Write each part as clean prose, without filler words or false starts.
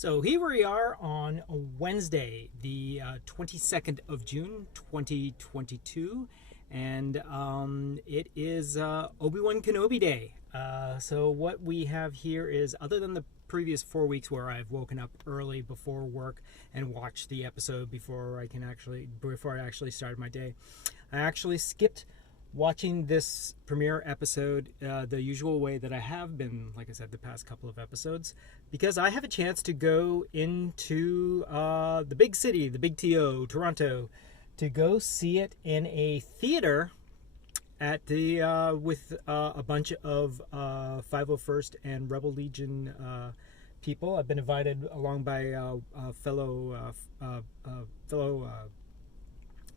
So here we are on Wednesday, the 22nd of June, 2022, and it is Obi-Wan Kenobi Day. So what we have here is, other than the previous 4 weeks where I've woken up early before work and watched the episode before I actually started my day, I actually skipped watching this premiere episode the usual way that I have been, like I said, the past couple of episodes, because I have a chance to go into the big city, the big TO, Toronto, to go see it in a theater at the with a bunch of 501st and Rebel Legion people. I've been invited along by a fellow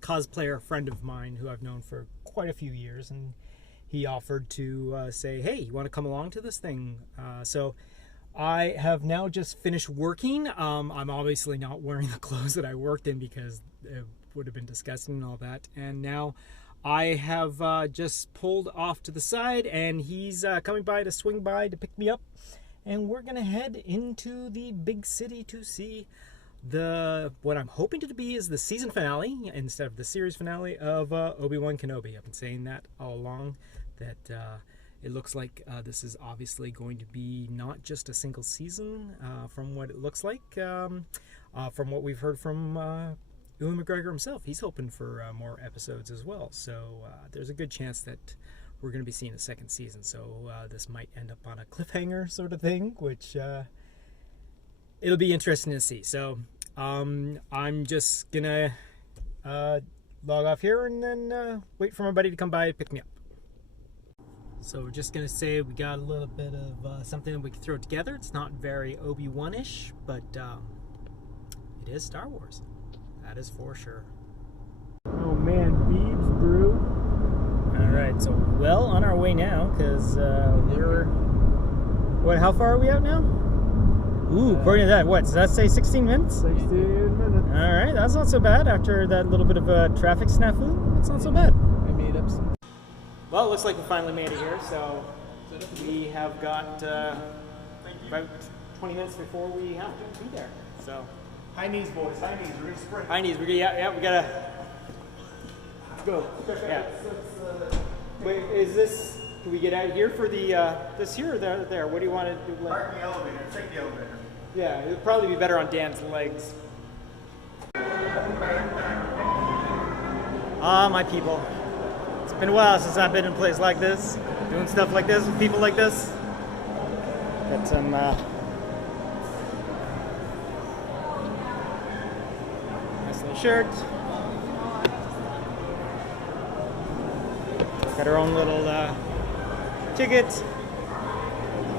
cosplayer friend of mine who I've known for quite a few years, and he offered to say, hey, you want to come along to this thing? So I have now just finished working. I'm obviously not wearing the clothes that I worked in because it would have been disgusting and all that, and now I have just pulled off to the side, and he's coming by to swing by to pick me up, and we're gonna head into the big city to see what I'm hoping to be is the season finale instead of the series finale of Obi-Wan Kenobi. I've been saying that all along, that it looks like this is obviously going to be not just a single season from what it looks like. From what we've heard from Ewan McGregor himself, he's hoping for more episodes as well. So there's a good chance that we're going to be seeing a second season. So this might end up on a cliffhanger sort of thing, which it'll be interesting to see. So I'm just gonna log off here and then wait for my buddy to come by and pick me up. So we're just gonna say we got a little bit of something that we can throw together. It's not very Obi-Wan-ish, but it is Star Wars. That is for sure. Oh man, Beebs Brew. Alright, so well on our way now, because how far are we out now? Ooh, according to that, what, does that say 16 minutes? 16 minutes. Alright, that's not so bad after that little bit of a traffic snafu. That's not so bad. I made up some. Well, it looks like we finally made it here, so we have got about 20 minutes before we have to be there. So High knees, boys. High knees. We're going to sprint. high knees, we gotta go. Yeah. Wait, is this, can we get out here for the, this here or there? What do you want to do? Park in the elevator. Take the elevator. Yeah, it would probably be better on Dan's legs. Ah, my people. It's been a while since I've been in a place like this, doing stuff like this with people like this. Got some, nice little shirt. Got our own little ticket.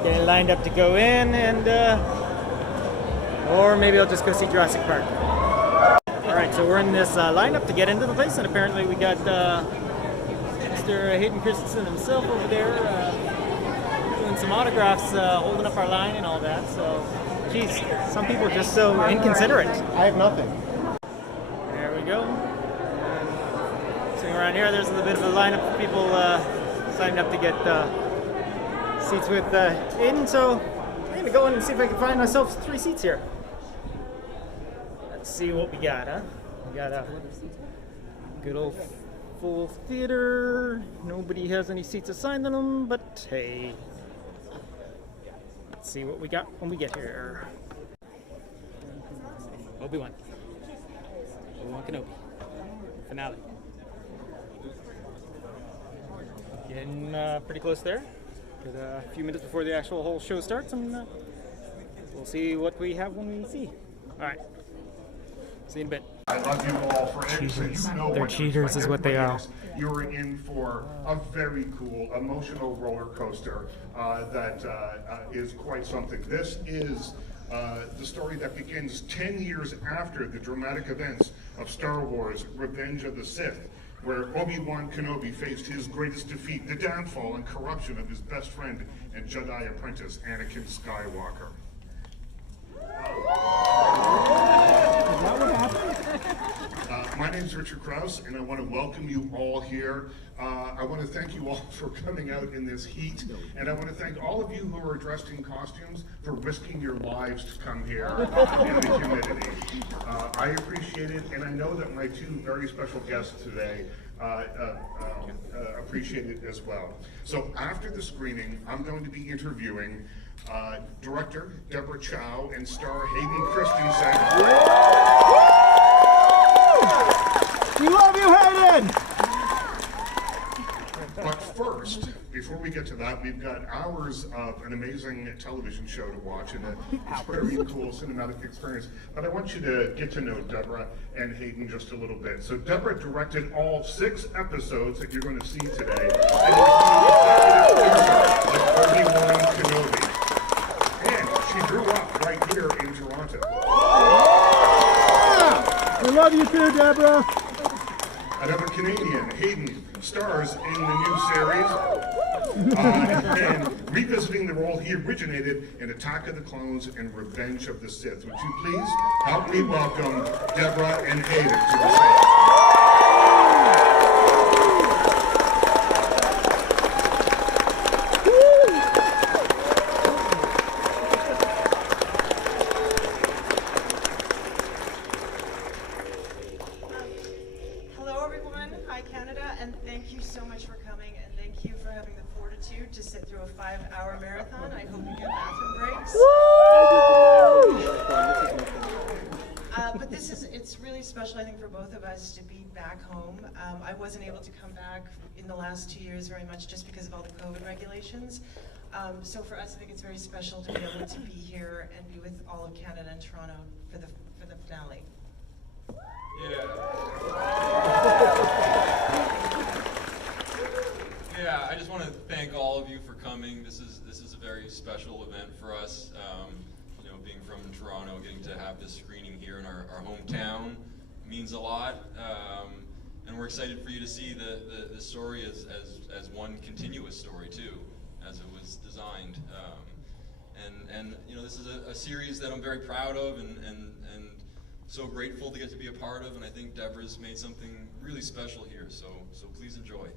Getting lined up to go in, and or maybe I'll just go see Jurassic Park. Alright, so we're in this lineup to get into the place, and apparently we got Mr. Hayden Christensen himself over there doing some autographs, holding up our line and all that. So, geez, some people are just so inconsiderate. I have nothing. There we go. Sitting around here, there's a little bit of a lineup of people signing up to get seats with Hayden, so I'm gonna go in and see if I can find myself 3 seats here. Let's see what we got, huh? We got a good old full theater. Nobody has any seats assigned to them, but hey. Let's see what we got when we get here. Obi-Wan Kenobi. Finale. Getting pretty close there. Got a few minutes before the actual whole show starts, and we'll see what we have when we see. Alright. See you in a bit. I love you all for everything. You know They're cheaters is what they are. You're in for a very cool, emotional roller coaster that is quite something. This is the story that begins 10 years after the dramatic events of Star Wars: Revenge of the Sith, where Obi-Wan Kenobi faced his greatest defeat, the downfall and corruption of his best friend and Jedi apprentice, Anakin Skywalker. My name's Richard Krause, and I want to welcome you all here. I want to thank you all for coming out in this heat, and I want to thank all of you who are dressed in costumes for risking your lives to come here in the humidity. I appreciate it, and I know that my two very special guests today appreciate it as well. So after the screening, I'm going to be interviewing director Deborah Chow and star Hayden Christensen. We love you, Hayden! But first, before we get to that, we've got hours of an amazing television show to watch and a very cool cinematic experience. But I want you to get to know Deborah and Hayden just a little bit. So Deborah directed all 6 episodes that you're going to see today. And Obi-Wan Kenobi. And she grew up right here in Toronto. We love you too, Deborah! Another Canadian, Hayden, stars in the new series. And revisiting the role he originated in Attack of the Clones and Revenge of the Sith. Would you please help me welcome Deborah and Hayden to the stage? To sit through a 5-hour marathon. I hope you get bathroom breaks. But it's really special, I think, for both of us to be back home. I wasn't able to come back in the last 2 years very much just because of all the COVID regulations. So for us, I think it's very special to be able to be here and be with all of Canada and Toronto for the finale. Yeah, I just want to thank all of you for coming. This is a very special event for us. You know, being from Toronto, getting to have this screening here in our hometown means a lot. And we're excited for you to see the story as one continuous story too, as it was designed. And you know, this is a series that I'm very proud of and so grateful to get to be a part of. And I think Deborah's made something really special here. So please enjoy.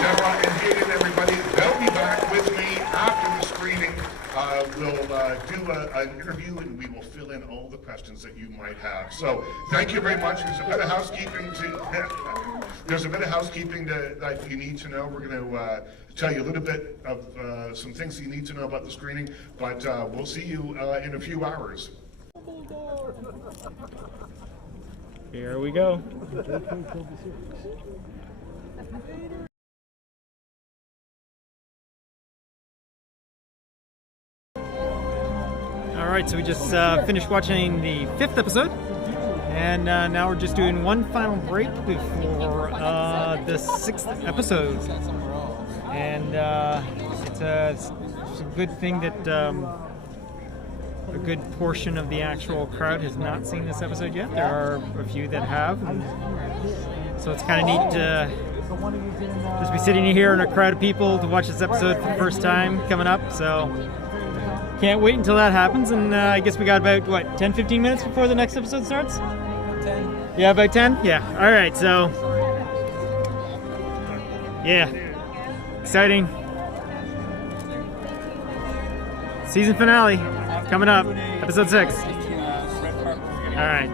Deborah and Hayden, everybody, they'll be back with me after the screening. We'll do an interview and we will fill in all the questions that you might have. So thank you very much. There's a bit of housekeeping that you need to know. We're going to tell you a little bit of some things you need to know about the screening, but we'll see you in a few hours. Here we go. All right, so we just finished watching the 5th episode, and now we're just doing one final break before the 6th episode. And it's a good thing that a good portion of the actual crowd has not seen this episode yet. There are a few that have, and so it's kind of neat to just be sitting here in a crowd of people to watch this episode for the first time coming up. So can't wait until that happens, and I guess we got about, 10-15 minutes before the next episode starts? 10. Yeah, about 10? Yeah, all right, so yeah, exciting. Season finale coming up, episode 6. All right.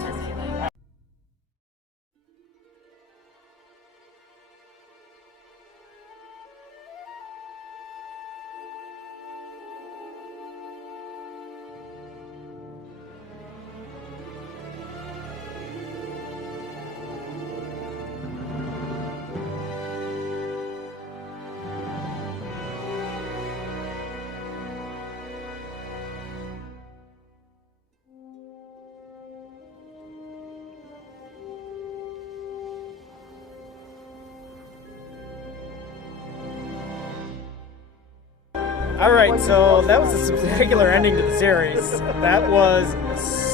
All right, so that was a spectacular ending to the series. That was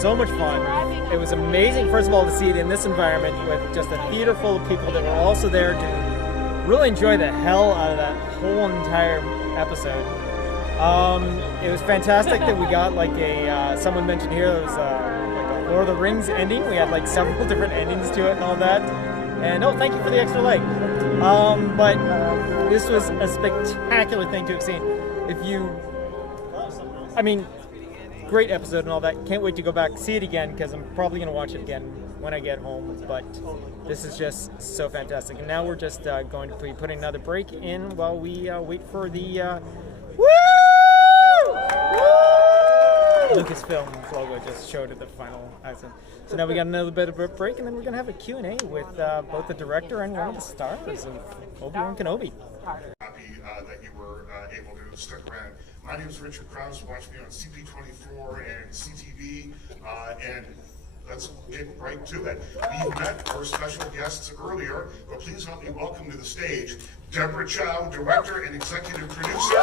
so much fun. It was amazing, first of all, to see it in this environment with just a theater full of people that were also there to really enjoy the hell out of that whole entire episode. It was fantastic that we got someone mentioned here, there was like a Lord of the Rings ending. We had like several different endings to it and all that. And oh, thank you for the extra leg. But this was a spectacular thing to have seen. Great episode and all that. Can't wait to go back, see it again, because I'm probably going to watch it again when I get home. But this is just so fantastic. And now we're just going to be putting another break in while we wait for the Lucasfilm logo just showed at the final accent. So now we got another bit of a break, and then we're going to have a Q&A with both the director and one of the stars of Obi-Wan Kenobi. Happy that you were able to stick around. My name is Richard Krause. Watch me on CP24 and CTV, and let's get right to it. We met our special guests earlier, but please help me welcome to the stage Deborah Chow, director and executive producer.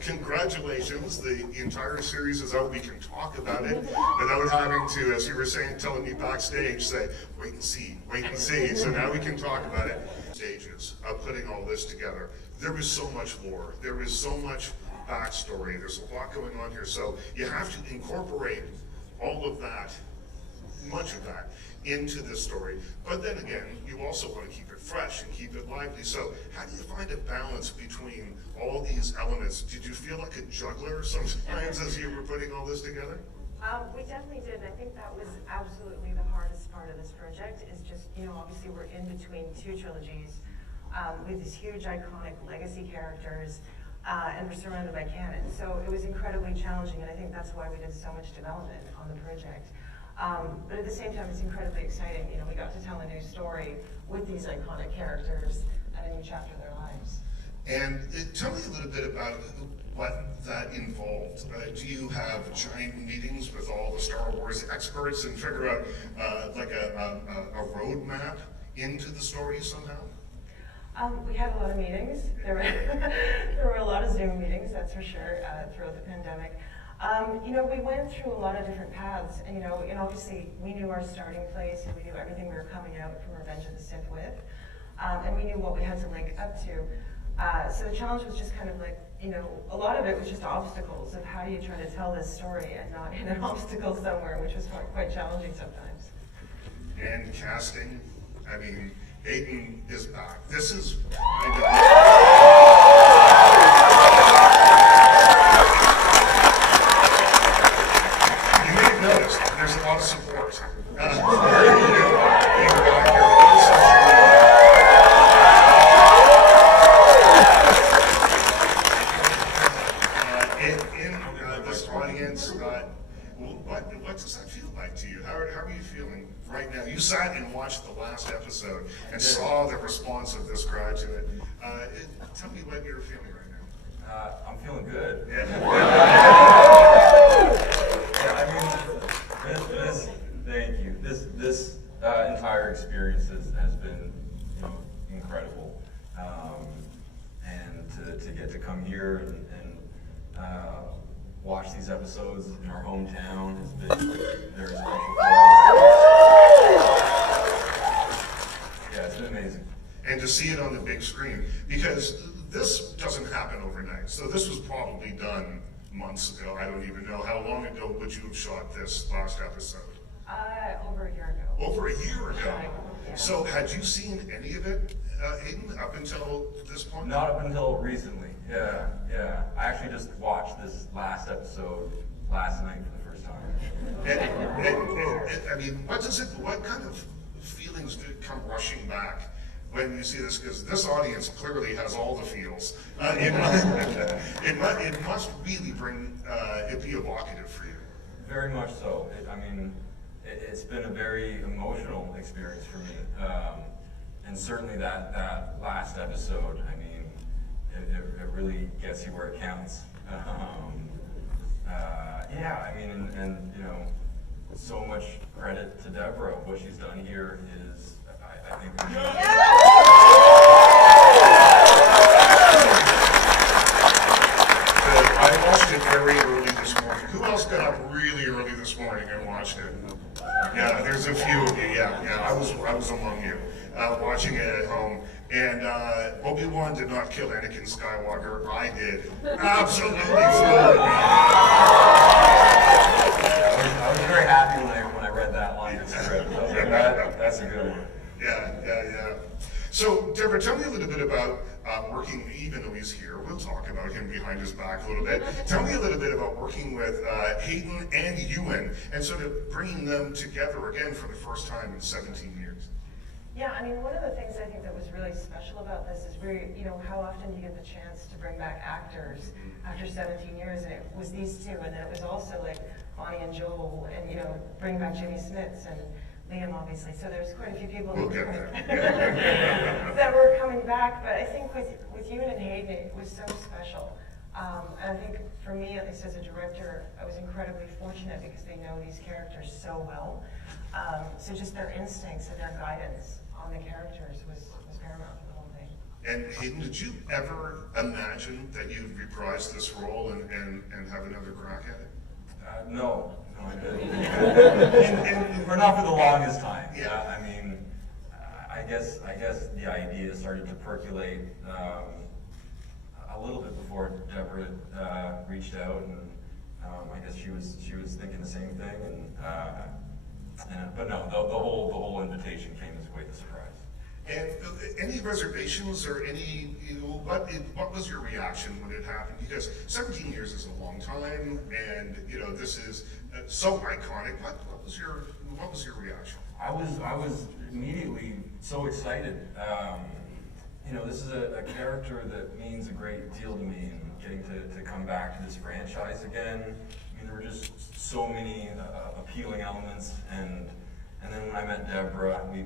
Congratulations, the entire series is out. We can talk about it without having to, as you were saying, telling me backstage, say, wait and see, wait and see. So now we can talk about it. Stages of putting all this together. There was so much lore. There was so much backstory. There's a lot going on here. So you have to incorporate all of that, much of that, into this story. But then again, you also want to keep it fresh and keep it lively. So how do you find a balance between all these elements? Did you feel like a juggler sometimes as you were putting all this together? We definitely did, and I think that was absolutely the hardest part of this project, is just, obviously we're in between two trilogies with these huge iconic legacy characters, and we're surrounded by canon. So it was incredibly challenging, and I think that's why we did so much development on the project. But at the same time, it's incredibly exciting. We got to tell a new story with these iconic characters and a new chapter of their lives. And tell me a little bit about what that involved. Do you have giant meetings with all the Star Wars experts and figure out like a roadmap into the story somehow? We had a lot of meetings. There were a lot of Zoom meetings, that's for sure, throughout the pandemic. We went through a lot of different paths, and obviously we knew our starting place, and we knew everything we were coming out from Revenge of the Sith with, and we knew what we had to link up to. So the challenge was just kind of like, a lot of it was just obstacles of how do you try to tell this story and not hit an obstacle somewhere, which was quite challenging sometimes. And casting, I mean, Hayden is back. This is you may have noticed there's a lot of support. What does that feel like to you? How are you feeling right now? You sat and watched the last episode and saw the response of this crowd to it. Tell me what you're feeling right now. I'm feeling good. Thank you. This entire experience has been incredible, and to get to come here and watch these episodes in our hometown has been very special for us. Yeah, it's been amazing. And to see it on the big screen, because this doesn't happen overnight. So this was probably done months ago. I don't even know. How long ago would you have shot this last episode? Over a year ago. Over a year ago? Yeah. So had you seen any of it, Hayden, up until this point? Not up until recently. Yeah. I actually just watched this last episode last night for the first time. And I mean, what kind of feelings do come rushing back when you see this? Because this audience clearly has all the feels. It must really it be evocative for you. Very much so. It's been a very emotional experience for me. And certainly that last episode, it really gets you where it counts. So much credit to Deborah. What she's done here is, I think. among you watching it at home. And Obi-Wan did not kill Anakin Skywalker. I did. Absolutely flew. I was very happy when I read that line in the script. I was like, that's a good one. Yeah. So, Deborah, tell me a little bit about working, even though he's here, we'll talk about him behind his back a little bit. Tell me a little bit about working with Hayden and Ewan and sort of bringing them together again for the first time in 17 years. Yeah, I mean, one of the things I think that was really special about this is how often do you get the chance to bring back actors after 17 years, and it was these two, and then it was also like Bonnie and Joel, and bring back Jimmy Smits and Liam, obviously. So there's quite a few people that were coming back, but I think with Ewan and Hayden, it was so special. And I think for me, at least as a director, I was incredibly fortunate because they know these characters so well. So just their instincts and their guidance on the characters was paramount for the whole thing. And Hayden, did you ever imagine that you'd reprise this role and have another crack at it? No, I didn't. Or not for the longest time. Yeah. I mean, I guess the idea started to percolate a little bit before Deborah reached out, and I guess she was thinking the same thing. But no, the whole invitation came as quite a surprise. And any reservations or any, what was your reaction when it happened? Because 17 years is a long time, and this is so iconic. What was your reaction? I was immediately so excited. This is a character that means a great deal to me, and getting to come back to this franchise again. I mean, there were just so many appealing elements, and then when I met Deborah, we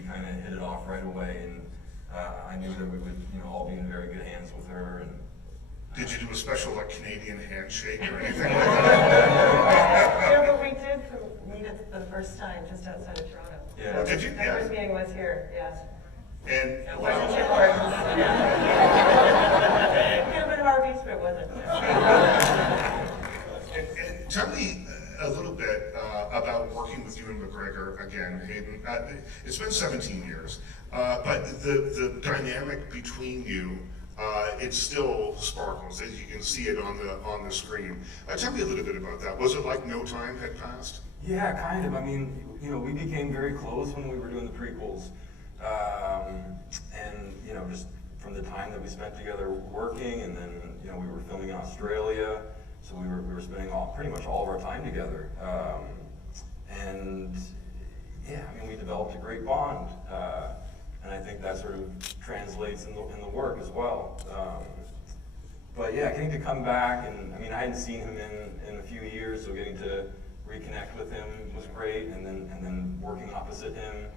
kind of hit it off right away, and I knew that we would all be in very good hands with her. And did you do a special Canadian handshake or anything like that? Yeah, but we did meet it the first time just outside of Toronto. Yeah. So Did you? the first meeting was here, yes. And It wasn't Tim Hortons. It could have been Harvey's, but it wasn't. And tell me a little bit about working with Ewan McGregor again, Hayden. It's been 17 years, but the dynamic between you, it still sparkles as you can see it on the screen. Tell me a little bit about that. Was it like no time had passed? Yeah, kind of. I mean, we became very close when we were doing the prequels, and just from the time that we spent together working, and then we were filming in Australia. So we were spending pretty much all of our time together, and yeah, I mean, we developed a great bond, and I think that sort of translates in the work as well. But yeah, getting to come back, and I mean, I hadn't seen him in a few years, so getting to reconnect with him was great, and then working opposite him,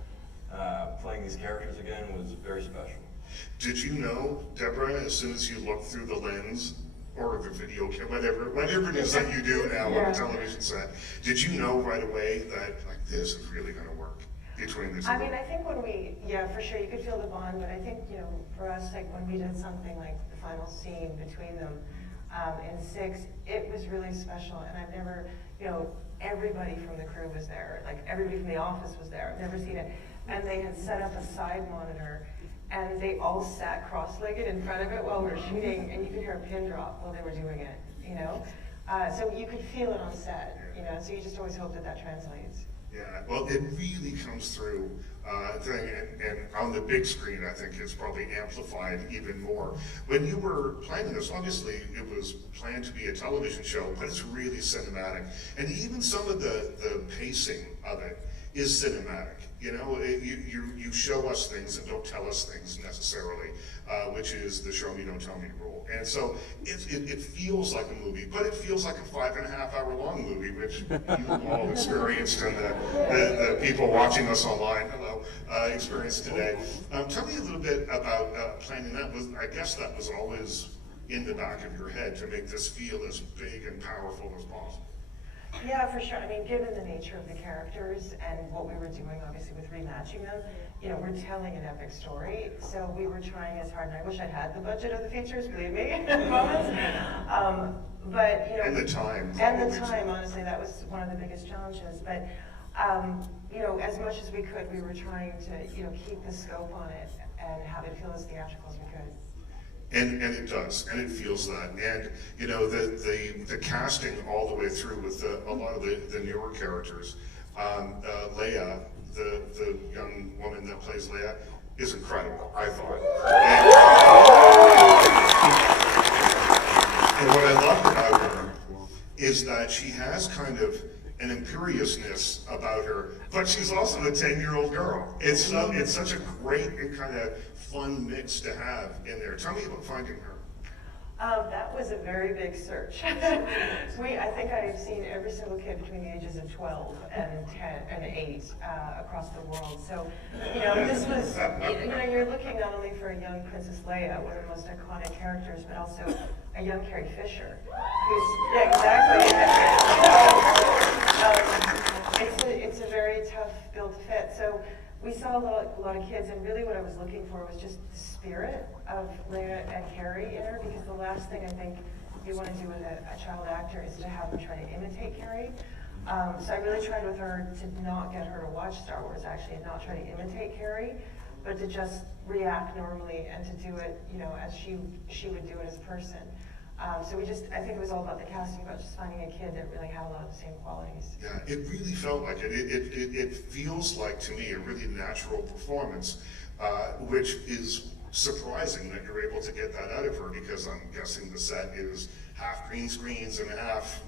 playing these characters again was very special. Did you know, Deborah, as soon as you looked through the lens or the video camera, whatever it is that you do now on a television set, did you know right away that this is really going to work between the two? I mean, I think for sure, you could feel the bond, but I think, for us, when we did something like the final scene between them in 6, it was really special, and I've never, everybody from the crew was there, everybody from the office was there. I've never seen it, and they had set up a side monitor, and they all sat cross-legged in front of it while we were shooting, and you could hear a pin drop while they were doing it, So you could feel it on set, so you just always hope that translates. Yeah, well, it really comes through, and on the big screen, I think it's probably amplified even more. When you were planning this, obviously it was planned to be a television show, but it's really cinematic. And even some of the pacing of it is cinematic. You show us things and don't tell us things necessarily, which is the show me, don't tell me rule. And so it feels like a movie, but it feels like a 5.5 hour long movie, which you all experienced, and the people watching us online, experienced today. Tell me a little bit about planning that. I guess that was always in the back of your head to make this feel as big and powerful as possible. Yeah, for sure. I mean, given the nature of the characters and what we were doing, obviously, with rematching them, we're telling an epic story. So we were trying as hard, and I wish I had the budget of the features, believe me, at moments. But, And the time. And the time, honestly, that was one of the biggest challenges. But You know, as much as we could, we were trying to, you know, keep the scope on it and have it feel as theatrical as we could. And it does, and it feels that. And you know, the casting all the way through with a lot of the newer characters. Leia, the young woman that plays Leia, is incredible, I thought. And what I love about her is that she has kind of an imperiousness about her, but she's also a 10-year-old girl. It's such a great and kind of fun mix to have in there. Tell me about finding her. That was a very big search. I think I've seen every single kid between the ages of 12 and 10 and 8 across the world. So, you know, this was, you know, you're looking not only for a young Princess Leia, one of the most iconic characters, but also a young Carrie Fisher, who's, yeah, exactly. It's a very tough bill to fit. So we saw a lot of kids, and really what I was looking for was just the spirit of Leia and Carrie in her, because the last thing I think you want to do with a child actor is to have them try to imitate Carrie. So I really tried with her to not get her to watch Star Wars, actually, and not try to imitate Carrie, but to just react normally and to do it, you know, as she would do it as a person. So I think it was all about the casting, about just finding a kid that really had a lot of the same qualities. Yeah, it really felt like it. It feels like, to me, a really natural performance, which is surprising that you're able to get that out of her, because I'm guessing the set is half green screens and half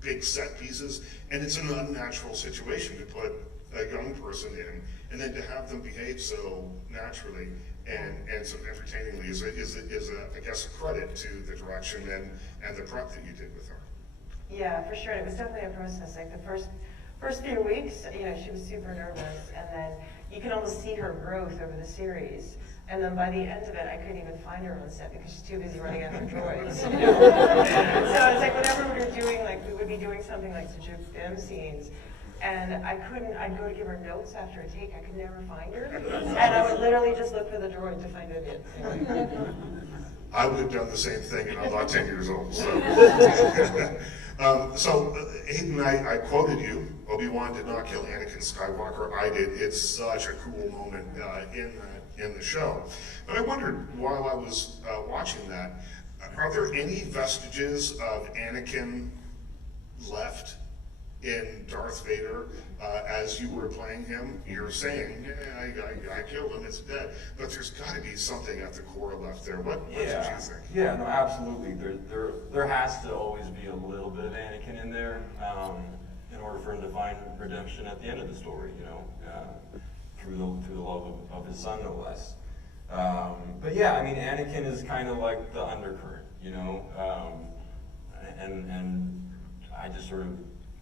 big set pieces, and it's an unnatural situation to put a young person in, and then to have them behave so naturally and so entertainingly is I guess, a credit to the direction and the prep that you did with her. Yeah, for sure. It was definitely a process. Like the first few weeks, you know, she was super nervous, and then you can almost see her growth over the series. And then by the end of it, I couldn't even find her on set because she's too busy running after droids. You know? So it's like whenever we were doing, like, we would be doing something like the BIM scenes, and I'd go to give her notes after a take, I could never find her. And I would literally just look for the droid to find it. I would have done the same thing, and I'm not 10 years old. So, Hayden, I quoted you. Obi-Wan did not kill Anakin Skywalker. I did. It's such a cool moment in the show. But I wondered, while I was watching that, are there any vestiges of Anakin left in Darth Vader as you were playing him? You're saying, yeah, I killed him, it's dead. But there's got to be something at the core left there. What did you think? Yeah, no, absolutely. There has to always be a little bit of Anakin in there in order for him to find redemption at the end of the story, you know, through the love of his son, no less. But yeah, I mean, Anakin is kind of like the undercurrent, you know, and I just sort of,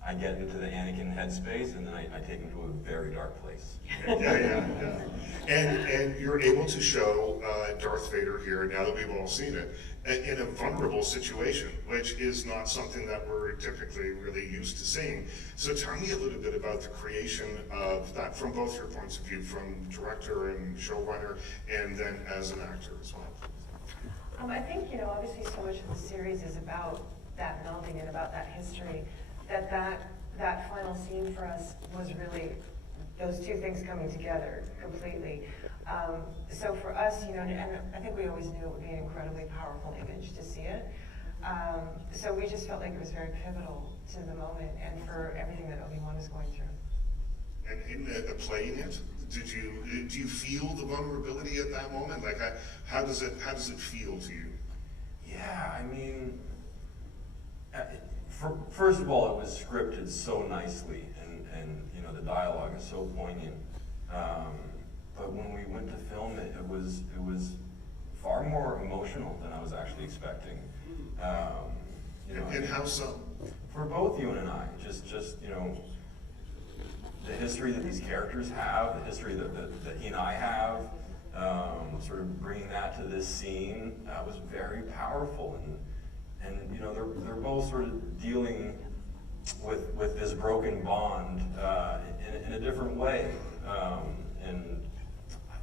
I get into the Anakin headspace, and then I take him to a very dark place. Yeah. And you're able to show Darth Vader here, now that we've all seen it, in a vulnerable situation, which is not something that we're typically really used to seeing. So tell me a little bit about the creation of that from both your points of view, from director and showrunner, and then as an actor as well. I think, you know, obviously so much of the series is about that melding and about that history. That final scene for us was really those two things coming together completely. So for us, you know, and I think we always knew it would be an incredibly powerful image to see it. So we just felt like it was very pivotal to the moment and for everything that Obi-Wan is going through. And in playing it, do you feel the vulnerability at that moment? Like, how does it feel to you? Yeah, I mean, first of all, it was scripted so nicely, and you know, the dialogue is so poignant. But when we went to film it, it was far more emotional than I was actually expecting. You know, and how so? For both you and I, just you know, the history that these characters have, the history that he and I have, sort of bringing that to this scene was very powerful, and you know, they're both sort of dealing with this broken bond in a different way, and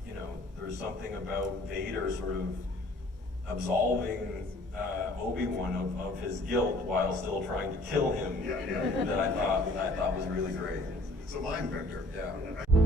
you know, there's something about Vader sort of absolving Obi-Wan of his guilt while still trying to kill him that I thought was really great. It's a mind bender. Yeah.